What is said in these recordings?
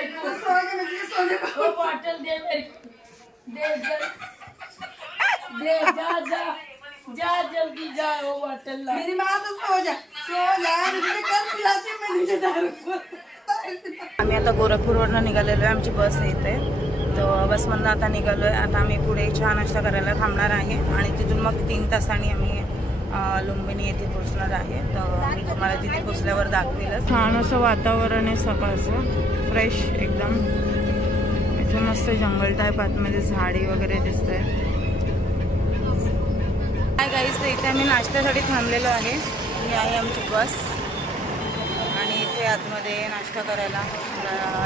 मेरे को, सोने को बॉटल दे मेरे को, दे जा जा जा जल्दी जा, वो बॉटल ला। मेरी माँ तो सो जा मुझे कल पिलाती मैं नीचे दारू। आम्ही आता गोरखपूरवरनं निघालेलो आहे, आमची बस येते, तर बसमधून आता निघालो आहे। आता आम्ही पुढे चहा नाश्ता करायला थांबणार आहे आणि तिथून मग 3 तासांनी आम्ही लुंबिनी येथे पोहोचणार आहे। तर मी तुम्हाला तिथे पोहोचल्यावर दाखवेलच। छान असं वातावरण आहे सकाळचं, फ्रेश एकदम। इथे मस्त जंगल टाईप, आतमध्ये झाडी वगैरे दिसते। हाय गाईस, तर इथे आम्ही नाश्त्यासाठी थांबलेलो आहे। ही आहे आमची बस आणि इथे आतमध्ये नाश्ता करायला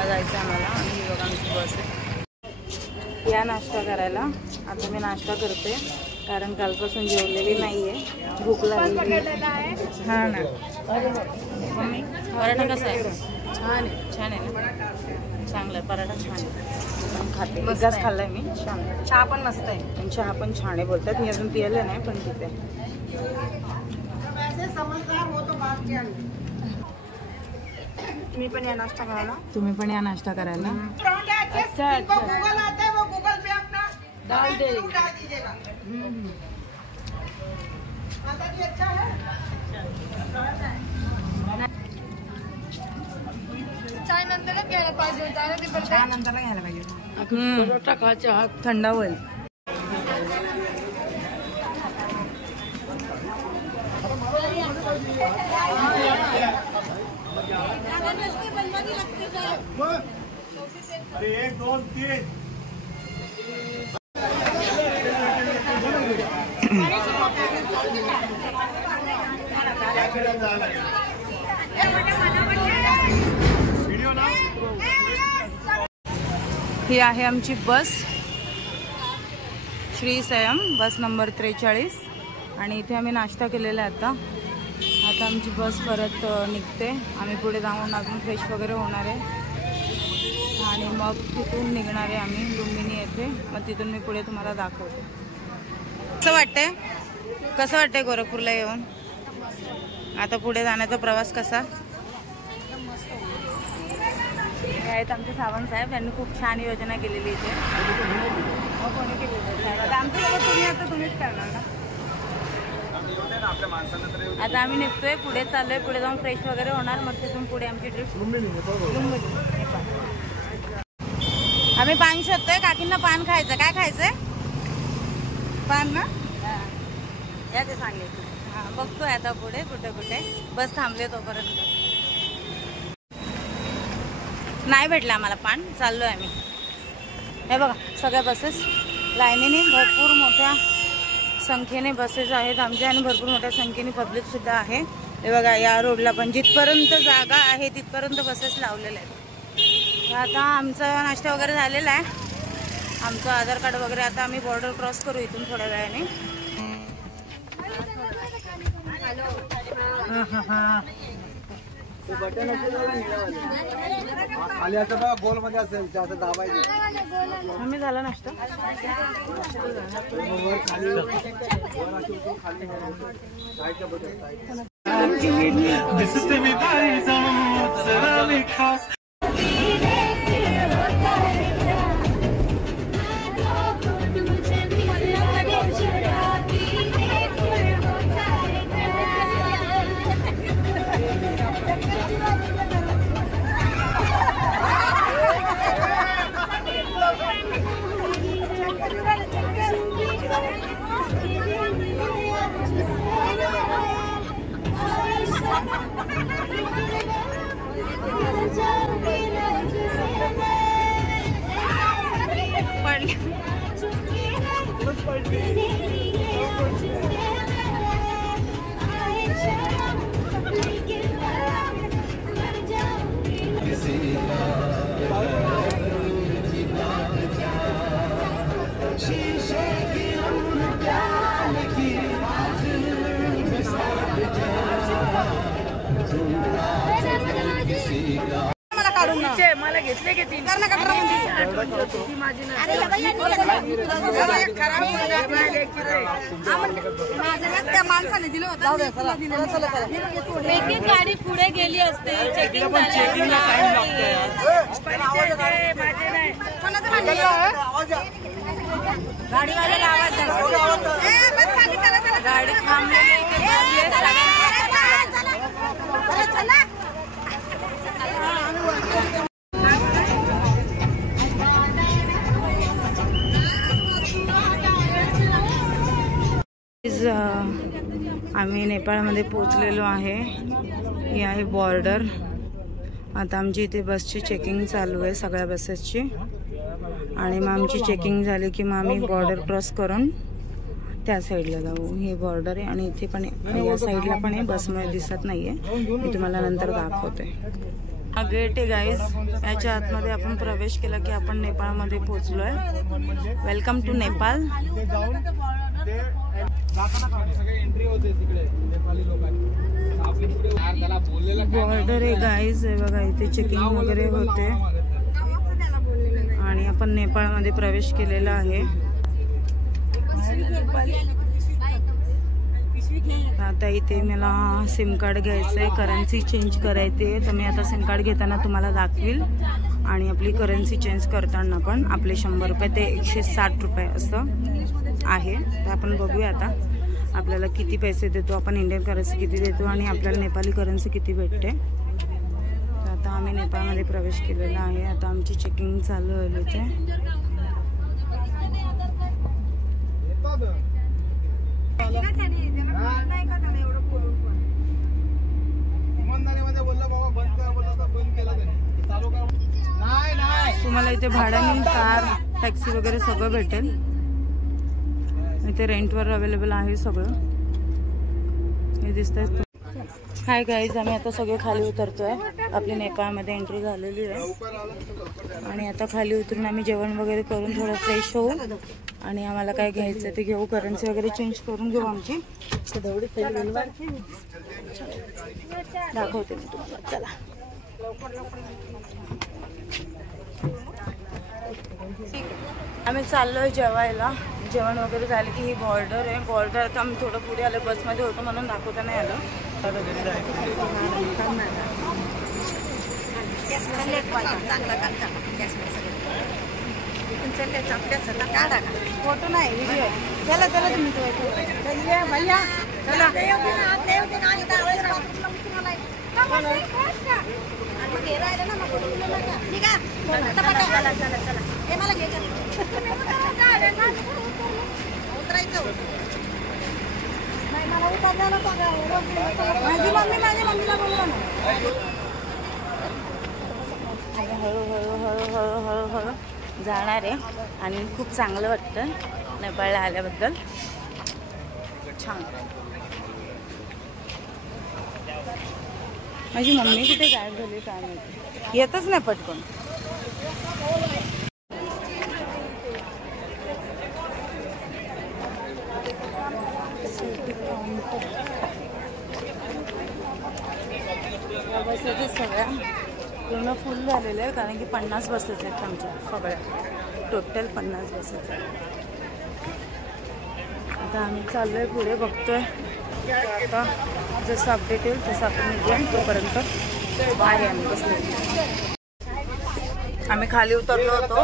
जायचं आम्हाला। आणि ही बघा आमची बस आहे, या नाश्ता करायला। आता मी नाश्ता करते कारण कालपासून जेवलेली नाही आहे, भूक लागली आहे। हां ना, पराठा कसा आहे? छान आहे, छान आहे ना, चांगला आहे पराठा, छान आहे, खाते। मजाच खाल्लाय मी, छान आहे। चहा पण मस्त आहे आणि चहा पण छान आहे बोलतात, मी अजून पिलं नाही पण तिथे। तुम्ही पण या नाश्ता करायला? तुम्ही पण या नाश्ता करायला? अच्छा अच्छा, गूगल आता है, वो गूगल पे अपना डाल दे। डाल दीजिएगा। माता जी अच्छा है, चाय नंतर घ्यायला पाहिजे होता ना, ते चहा नंतर घ्यायला पाहिजे होता। परोठा खा, चहा थंड होईल। अरे 1 2 3 ही आहे आमची बस, श्री संयम बस नंबर 43 आणि इथे आम्ही नाश्ता केलेला आहे। आता आमची बस परत निघते, आम्ही पुढे जाऊन अजून फ्रेश वगैरे होणार आहे आणि मग तिथून निघणार आहे आम्ही लुंबिनी येथे। मग तिथून मी पुढे तुम्हाला दाखवते। कसं वाटतंय गोरखपूरला येऊन? आता पुढे जाण्याचा प्रवास कसा? हे आहेत आमचे सावंत साहेब, त्यांनी खूप छान योजना केलेली इथे। कोणी केली आमच्यासोबत? तुम्ही आता तुम्हीच करणार ना? आता आम्ही निघतोय, पुढे चाललोय, पुढे जाऊन फ्रेश वगैरे होणार, मग तिथून पुढे आमची ट्रिप लुंबिनी। आम्ही पान शोधतोय, काकींना पान खायचं। काय खायचंय? पान ना, या ते सांगले। हां, बघतोय आता पुढे कुठे कुठे बस थांबले, तोपर्यंत नाही भेटलं आम्हाला पान, चाललोय आम्ही। हे बघा सगळ्या बसेस लाईनीने, भरपूर मोठ्या संख्येने बसेस आहेत आमच्या आणि भरपूर मोठ्या संख्येने पब्लिक सुद्धा आहे। हे बघा या रोडला पण जिथपर्यंत जागा आहे तिथपर्यंत बसेस लावलेल्या आहेत। आता आमचा नाश्ता वगैरे झालेला आहे, आमचं आधार कार्ड वगैरे। आता आम्ही बॉर्डर क्रॉस करू इथून थोड्या वेळाने। गोल मध्ये असेल त्याचं दाबायचं। आम्ही झाला नाश्ता, मला घेतले की तीन त्या माणसाने दिलं होतं, गाडी पुढे गेली असते, चेकिंग गाडीवाल्याला आवाज द्या. गाडी थांबलेली आम्ही नेपाळमध्ये पोहोचलेलो आहे. ही आहे बॉर्डर. आता आमची इथे बसची चेकिंग चालू आहे, सगळ्या बसेसची. आणि मग आमची चेकिंग झाली की मग आम्ही बॉर्डर क्रॉस करून त्या साईडला जाऊ. ही बॉर्डर आहे आणि इथे पण या साईडला पण आहे, बसमध्ये दिसत नाहीये, मी तुम्हाला नंतर दाखवते. हा गेट आहे गाईज. याच्या आतमध्ये आपण प्रवेश केला की आपण नेपाळमध्ये पोहोचलोय. Welcome to Nepal. बॉर्डर आहे गाईज. हे बघा इथे चेकिंग वगैरे होते आणि आपण नेपाळमध्ये प्रवेश केलेला आहे. आता इथे मला सिम कार्ड घ्यायचं आहे, करन्सी चेंज करायची आहे. तर मी आता सिम कार्ड घेताना तुम्हाला दाखवील आणि आपली करन्सी चेंज करताना पण आपले 100 रुपये ते 160 रुपये असं आहे. तर आपण बघूया आता आपल्याला किती पैसे देतो आपण, इंडियन करन्सी किती देतो आणि आपल्याला नेपाली करन्सी किती भेटते. तर आता आम्ही नेपाळमध्ये प्रवेश केलेला आहे. आता आमची चेकिंग चालू आहे इथे. तुम्हाला इथे भाड्याने कार, टॅक्सी वगैरे सगळं भेटेल. इथे रेंटवर अवेलेबल आहे सगळं. हे दिसतंय. हाय गाईज, आम्ही आता सगळे खाली उतरतोय. आपली नेपाळमध्ये एंट्री झालेली आहे आणि आता खाली उतरून आम्ही जेवण वगैरे करून थोडं फ्रेश होऊ आणि आम्हाला काय घ्यायचं ते घेऊ. करन्सी वगैरे चेंज करून घेऊ आमची. दाखवते मी तुम्हाला. चला आम्ही चाललोय जेवायला. जेवण वगैरे झालं की ही बॉर्डर आहे. बॉर्डर आता आम्ही थोडं पुढे आलो, बसमध्ये होतो म्हणून दाखवता नाही आलं. फोटो नाही, व्हिडिओ. चला चला तुम्ही भैया चला. हळूहळू जाणार आहे आणि खूप चांगलं वाटतं नेपाळला आल्याबद्दल. छान. माझी मम्मी कुठे गायब झाली काय माहिती, येतच नाही पटकन. बसेस सगळ्या पूर्ण फुल झालेलं आहे कारण की 50 बसेस आहेत आमच्या सगळ्या. टोटल 50 बसेस आहेत. आता आम्ही चाललोय पुढे, बघतोय. आता जसं अपडेट येईल तसं आपण निघूया. तोपर्यंत आहे आम्ही बसले. आम्ही खाली उतरलो होतो.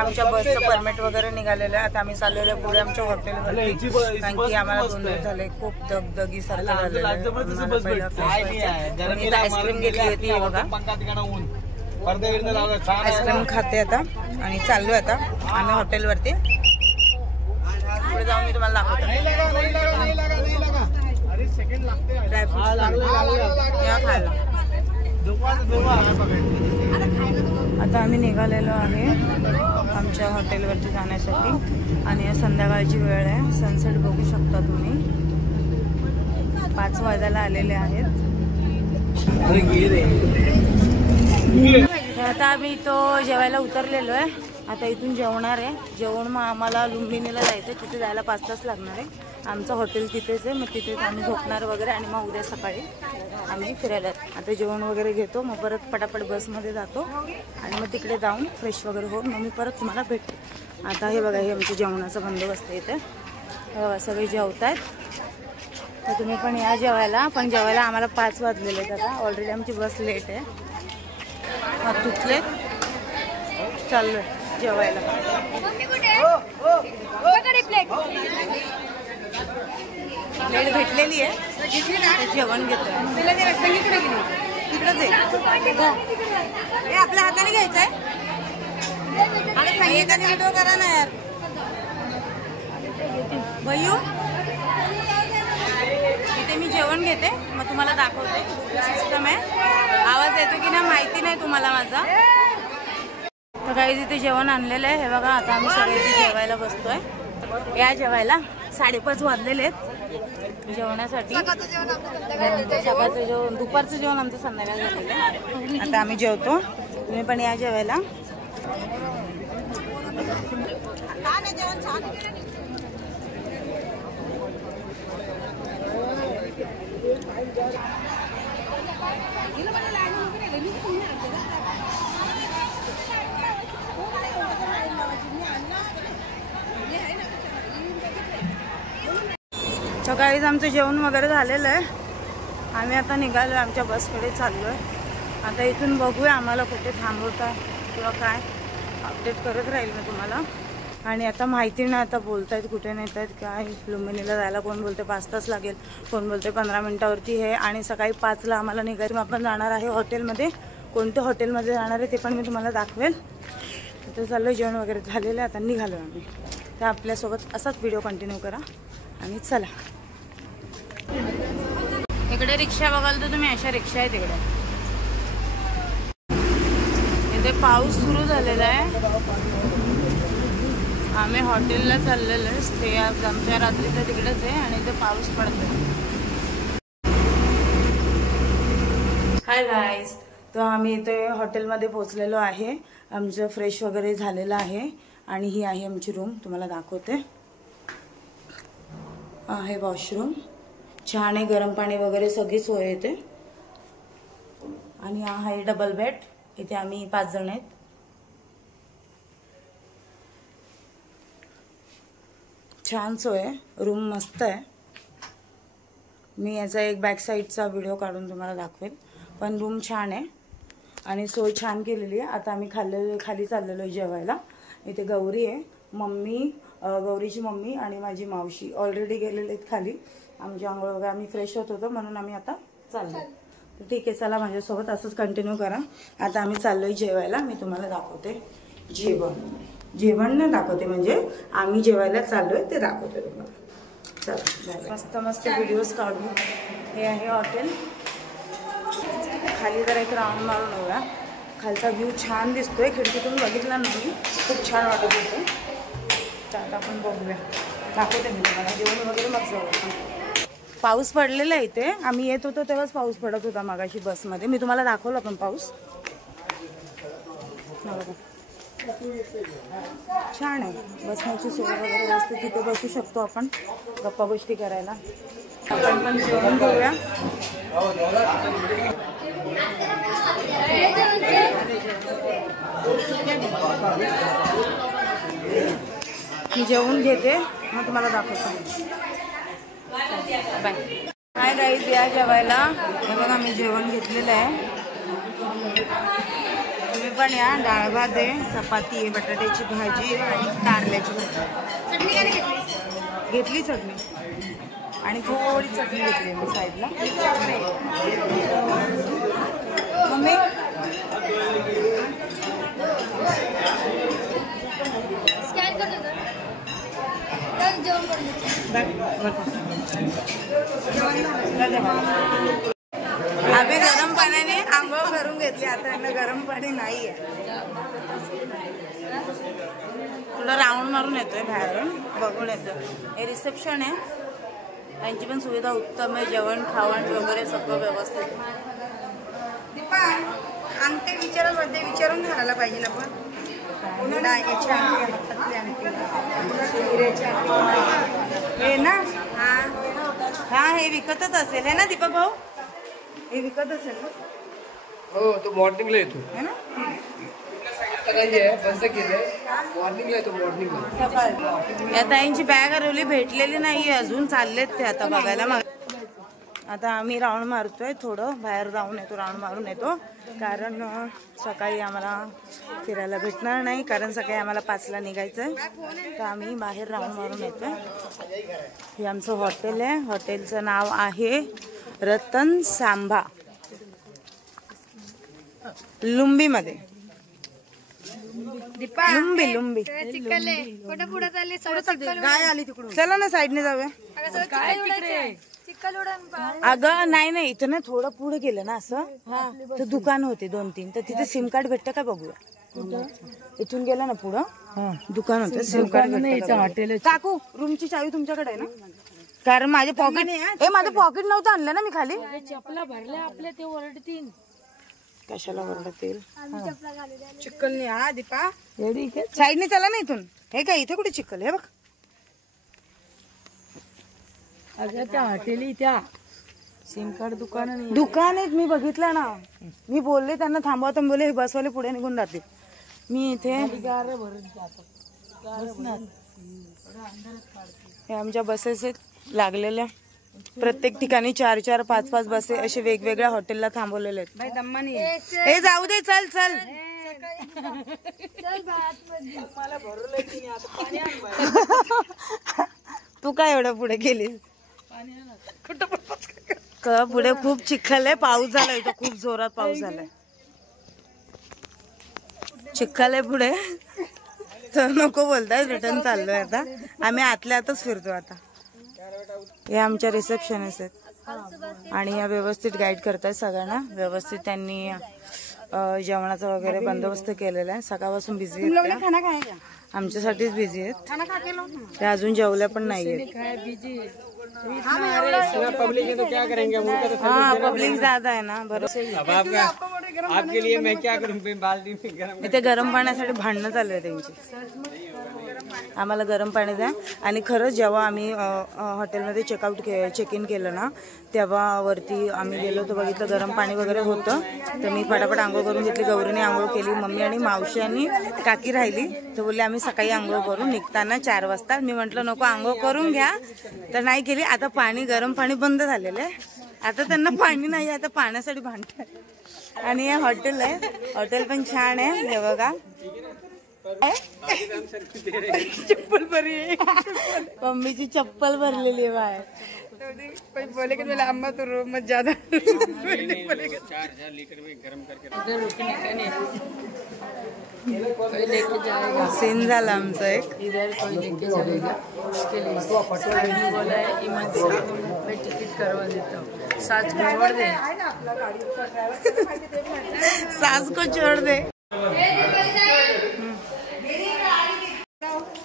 आमच्या बसचं परमिट वगैरे निघालेलं आहे. आता आम्ही चाललेलो पुढे आमच्या हॉटेलवरती कारण की आम्हाला 2 दिवस झाले खूप दगदगी सारखं झालेलं आहे. आईस्क्रीम घेतली होती हे बघा. आईस्क्रीम खाते आता आणि चाललोय आता आम्ही हॉटेलवरती. पुढे जाऊन मी तुम्हाला दाखवतो. खायला आता आम्ही निघालेलो आहे आमच्या हॉटेलवरती जाण्यासाठी आणि या संध्याकाळची वेळ आहे. सनसेट बघू शकता तुम्ही. 5 वाजायला आलेले आहेत. आता आम्ही तो जेवायला उतरलेलो आहे. आता इथून जेवणार आहे. जेवण मग आम्हाला लुंबिनीला जायचं, तिथे जायला 5 तास लागणार आहे. आमचं हॉटेल तिथेच आहे. मग तिथे आम्ही झोपणार वगैरे आणि मग उद्या सकाळी आम्ही फिरायला. आता जेवण वगैरे घेतो, मग परत पटापट बसमध्ये जातो आणि मग तिकडे जाऊन फ्रेश वगैरे होऊन मग मी परत तुम्हाला भेटते. आता हे बघा, हे आमच्या जेवणाचा बंदोबस्त आहे इथे. सगळे जेवत आहेत. तर तुम्ही पण या जेवायला. पण जेवायला आम्हाला 5 वाजलेले आहेत. आता ऑलरेडी आमची बस लेट आहे. हात धुतले, चाललो आहे. जेवायला. प्लेट भेटलेली आहे, जेवण घेतोय. तिकडंच आहे हे आपल्या हाताने घ्यायचंय. अरे संगीताने व्हिडिओ करा ना यार. भैयू इथे मी जेवण घेते, मग तुम्हाला दाखवते सिस्टम आहे. आवाज येतो की ना माहिती नाही तुम्हाला माझा. तर काही इथे जेवण आणलेलं आहे. हे बघा, आता आम्ही सगळे जेवायला बसतोय. या जेवायला 5:30 वाजलेले आहेत जेवणासाठी. सकाळचं जेवण, दुपारचं जेवण आमचं संध्याकाळी झालेलं आहे. आता आम्ही जेवतो, तुम्ही पण या जेवायला. जेवण छान. सकाळीच आमचं जेवण वगैरे झालेलं आहे. आम्ही आता निघालो, आमच्या बसकडे चाललो आहे. आता इथून बघूया आम्हाला कुठे थांबवता किंवा काय, अपडेट करत राहील मी तुम्हाला. आणि आता माहिती नाही आता बोलतायत कुठे नेत आहेत काय. लुंबिनीला जायला कोण बोलते 5 तास लागेल, कोण बोलते 15 मिनिटावरती आहे. आणि सकाळी 5ला आम्हाला निघायचं. आपण जाणार आहे हॉटेलमध्ये. कोणत्या हॉटेलमध्ये जाणार आहे ते पण मी तुम्हाला दाखवेल. तर चाललं, जेवण वगैरे झालेलं आहे, आता निघालो आम्ही. तर आपल्यासोबत असाच व्हिडिओ कंटिन्यू करा आणि चला. इकडे रिक्षा बघाल तर तुम्ही, अशा रिक्षा आहे तिकडे. इथे पाऊस सुरू झालेला आहे. आम्ही हॉटेलला चाललेलो आहे. स्टे आज आमच्या रात्रीचं तिकडेच आहे आणि इथे पाऊस पडतो. हाय गाईज, तर आम्ही इथे हॉटेलमध्ये पोहोचलेलो आहे. आमचं फ्रेश वगैरे झालेलं आहे आणि ही आहे आमची रूम, तुम्हाला दाखवते. आहे वॉशरूम, छान आहे, गरम पाणी वगैरे सगळी सोय येते. आणि हा आहे डबल बेड. इथे आम्ही 5 जण आहेत. छान सोय आहे, रूम मस्त आहे. मी याचा एक बॅक साईडचा व्हिडिओ काढून तुम्हाला दाखवेल. पण रूम छान आहे आणि सोय छान केलेली आहे. आता आम्ही खाली चाललेलो आहे जेवायला. इथे गौरी आहे, मम्मी, गौरीची मम्मी आणि माझी मावशी ऑलरेडी गेलेले आहेत खाली. आमची आंघोळ वगैरे, आम्ही फ्रेश होत होतो म्हणून आम्ही आता चाललो. तर ठीक आहे, चला माझ्यासोबत असंच कंटिन्यू करा. आता आम्ही चाललोय जेवायला. मी तुम्हाला दाखवते जेवण न दाखवते, म्हणजे आम्ही जेवायला चाललोय ते दाखवते तुम्हाला. चला, मस्त मस्त व्हिडिओज काढू. हे आहे हॉटेल. खाली जरा एक राऊंड मारून होऊया. खालचा व्ह्यू छान दिसतोय, खिडकीतून बघितला नाही, खूप छान वाटत होतं. तर आता आपण बघूया, दाखवते मी तुम्हाला जेवण वगैरे. मग जाऊ. पाऊस पडलेला आहे इथे. आम्ही येत होतो तेव्हाच पाऊस पडत होता मागाशी बसमध्ये. मी तुम्हाला दाखवलं पण पाऊस. छान आहे, बसण्याची सोय वगैरे व्यवस्थित. तिथे बसू शकतो आपण गप्पा गोष्टी करायला. आपण पण जेवण करूया. मी जेवून घेते, मग तुम्हाला दाखवतो. बाय. काय गाईज, या जेवायला. हे बघा, मी जेवण घेतलेलं आहे. तुम्ही पण या. डाळ भात आहे, चपाती आहे, बटाट्याची भाजी आणि कारल्याची भाजी. चटणी घेतली चटणी आणि थोडी चटणी घेतली मी साईडला. मम्मी आम्ही गरम पाण्याने आंघोळ करून घेतली. आता यांना गरम पाणी नाही आहे. थोडं राऊंड मारून येतोय बाहेरून, बघून येतोय. हे रिसेप्शन आहे, त्यांची पण सुविधा उत्तम आहे. जेवण खावण वगैरे सगळं व्यवस्थित. दीपा अंगठे विचारून घालायला पाहिजे आपण. हे ना, हा हे विकतच असेल है ना दीपक भाऊ? हे विकत असेल ना? हो, तो मॉर्निंगला येतो है ना. बंद केलंय, मॉर्निंगला येतो. मॉर्निंगला या ताईंची बॅग हरवली, भेटलेली नाहीये अजून. चाललेत ते आता बघायला. मग आता आम्ही राऊंड मारतोय, थोडं बाहेर जाऊन येतो, राऊंड मारून येतो, कारण सकाळी आम्हाला फिरायला भेटणार नाही, कारण सकाळी आम्हाला 5ला निघायचं आहे. तर आम्ही बाहेर राऊंड मारून येतोय. हे आमचं हॉटेल आहे. हॉटेलचं नाव आहे रतन सांभा, लुंबीमध्ये. लुंबी चला ना साईडने जाऊया. अगं नाही इथं ना थोडं पुढे गेलं ना असं तर दुकान होते 2-3, तर तिथे सिम कार्ड भेटतं का बघूया. इथून गेलं ना पुढं दुकान होतं, सिम कार्ड हॉटेल. काकू रूमची चावी तुमच्याकडे आहे ना? कारण माझे पॉकेट माझं पॉकेट नव्हतं आणलं ना मी खाली. चपला भरल्या आपल्या ते ओरडतील. कशाला ओरडतील? चिकन नाही हा दीपा. साईडने चला ना इथून. हे काय इथे कुठे चिखल? हे बघ अगं त्या हॉटेली त्या सिम कार्ड दुकान आहेत. मी बघितलं ना, मी बोलले त्यांना थांबवा, तर बोलले हे बसवाले पुढे निघून जातील. मी इथे हे आमच्या बसेस आहेत लागलेल्या, प्रत्येक ठिकाणी 4-4, 5-5 बसे असे वेगवेगळ्या हॉटेलला थांबवलेले आहेत. हे जाऊ दे, चल चल. तू काय एवढं पुढे गेली? पुढे खूप चिखल आहे, पाऊस झाला इथं, खूप जोरात पाऊस झालाय. चिखल आहे पुढे तर नको बोलताय. रिटर्न चाललोय आता आम्ही, आतल्या आतच फिरतो आता. हे आमच्या रिसेप्शनिस्ट आहेत आणि या व्यवस्थित गाईड करतात सगळ्यांना. व्यवस्थित त्यांनी जेवणाचा वगैरे बंदोबस्त केलेला आहे. सकाळपासून बिझी आहेत, आमच्यासाठीच बिझी आहेत. त्या अजून जेवल्या पण नाहीयेत. हाँ पब्लिक ज्यादा आहे ना, बरोबर. आपके लिए मैं क्या करूं, बाल्टी में गरम. इथे गरम पाण्यासाठी भांडणं चालू आहे त्यांची. आम्हाला गरम पाणी द्या. आणि खरंच जेव्हा आम्ही हॉटेलमध्ये चेक इन केलं ना, तेव्हा वरती आम्ही गेलो तर बघितलं गरम पाणी वगैरे होतं. तर मी फटाफट आंघोळ करून घेतली, गौरीने आंघोळ केली, मम्मी आणि मावशी आणि काकी राहिली. तर बोलले आम्ही सकाळी आंघोळ करून निघताना 4 वाजता. मी म्हटलं नको आंघोळ करून घ्या, तर नाही केली. आता पाणी गरम पाणी बंद झालेलं आहे, आता त्यांना पाणी नाही, आता पाण्यासाठी भांडतात. आणि हे हॉटेल आहे, हॉटेल पण छान आहे. हे बघा चप्पल भरी आहे, मम्मीची चप्पल भरलेली आहे बाहेर. बोले की तुला अम्मा तो रूम मत ज्यादा 4,000 लीटर में गरम करके लेके जाएगा. सीन झाला आमचा एक. इधर कोई लेके जाएगा उसके लिए बोला है इमन से मैं टिकट करवा देता हूँ. सास को छोड़ दे, सास को छोड़ दे.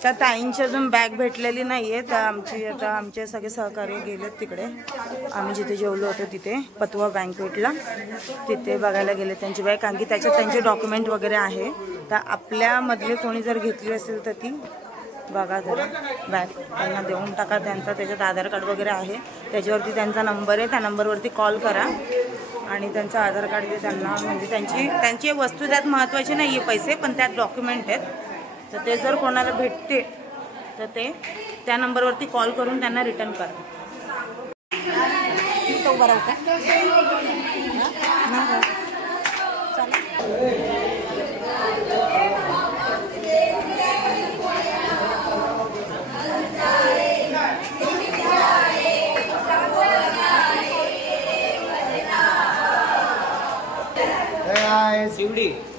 त्या ताईंची अजून बॅग भेटलेली नाहीये, तर आमचे सगळे सहकारी गेलेत तिकडे. आम्ही जिथे जेवलो होतो तिथे पतवा बँकवेटला, तिथे बघायला गेले त्यांची बॅग, कारण की त्याच्यात त्यांचे डॉक्युमेंट वगैरे आहे. तर आपल्यामधले कोणी जर घेतली असेल तर ती बघा जरा बॅग त्यांना देऊन टाका. त्याच्यात आधार कार्ड वगैरे आहे, त्याच्यावरती त्यांचा नंबर आहे, त्या नंबरवरती कॉल करा आणि त्यांचं आधार कार्ड दे त्यांना. म्हणजे त्यांची वस्तू त्यात महत्त्वाची नाही आहे, पैसे पण त्यात डॉक्युमेंट आहेत. तर ते जर कोणाला भेटते तर ते त्या नंबरवरती कॉल करून त्यांना रिटर्न करा.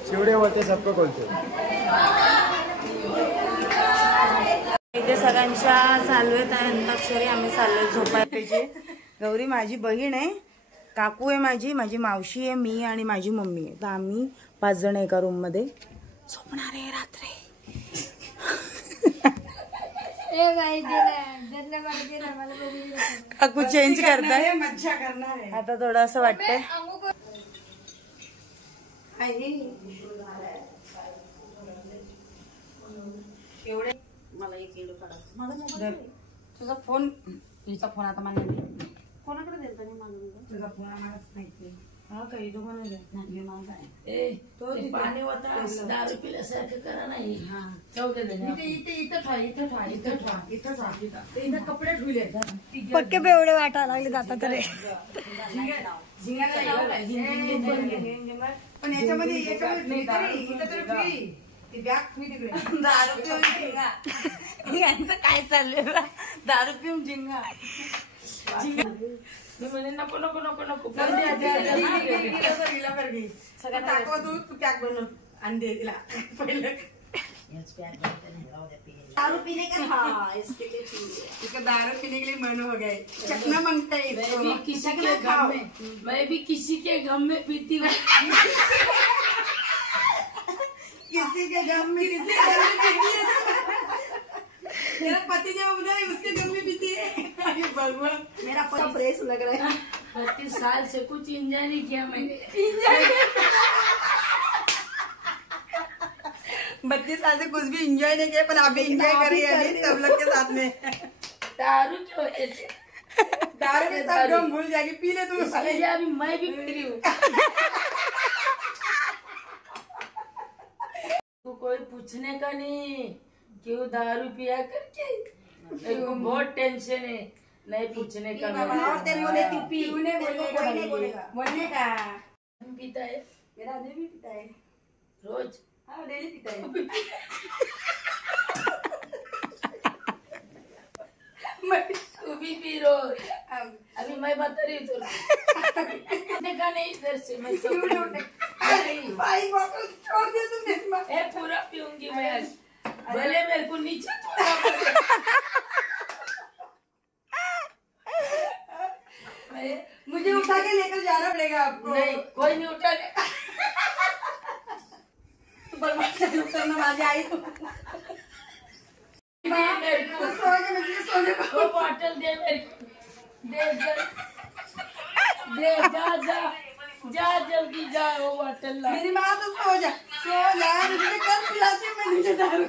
शिवडे बोलते, सबको बोलते. इथे सगळ्यांच्या चालू आहेत अंताक्षरी, आम्ही चाललोय झोपायची. गौरी माझी बहीण आहे, काकू आहे माझी मावशी आहे, मी आणि माझी मम्मी आहे. तर आम्ही 5 जण एका रूम मध्ये झोपणार आहे रात्री. काकू चेंज करताय, मज्जा करणार आहे आता थोडं असं वाटतंय. मला एक किलो काढा. तुझा फोन, हिचा फोन आता मला कोणाकडे दिलता? तुझा फोन आम्हालाच माहिती. हा काही तो पण पाणी होता 10 पिल्यासारखं करा नाही चौघे इथं कपडे ठेवले पक्के बेवडे वाटायला लागले जाता तरी पण याच्यामध्ये दारू पिऊन झिंगा यांचं काय चाललंय दारू पिऊन झिंगा मी म्हणे नको नको नको नको सगळ्यांना दाखव तू पॅक बनव आणि दे तिला पहिलं दारू पीने का हाँ इसके लिए इसका दारू पीने के लिए मन हो गया चखना मांगता है मैं भी किसी के गम में पीती हूँ किसी के गम में किसी के गम में पीती है मेरा पति जो है उसके गम में पीती है भगवान मेरा पति फ्रेश लग रहा है 32 साल से कुछ इंजॉय नहीं किया मैंने 32 साल से कुछ भी एंजॉय नहीं किया पर अभी एंजॉय कर रही है सब लोग के साथ में दारू की वजह से दारू में सब गम भूल जाएगी पी ले तू इसके लिए अभी मैं भी पी रही हूँ तो कोई पूछने का नहीं क्यों दारू पिया करके मेरे को बहुत टेंशन है नहीं पूछने का और तेरे को लेती पी उन्हें बोलेगा बोलने का पीता है मेरा आदमी भी पीता है रोज हाँ डेली पीता है तू भी पी रोज अभी मैं बता रही हूँ का नहीं इधर से मैं भाई बोतल छोड़ दे तुमने ए पूरा पीऊंगी मैं आज भले मेरे को नीचे छोड़ना पड़े मुझे उठा के लेकर जाना पड़ेगा आपको नहीं कोई नहीं उठाने करना बाजी आई मेरे को सोने को वो बॉटल दे मेरे को दे जा जा जा जल्दी जा वो बॉटल ला मेरी माँ तो सो जा मुझे कल पिलाती मैं नीचे दारू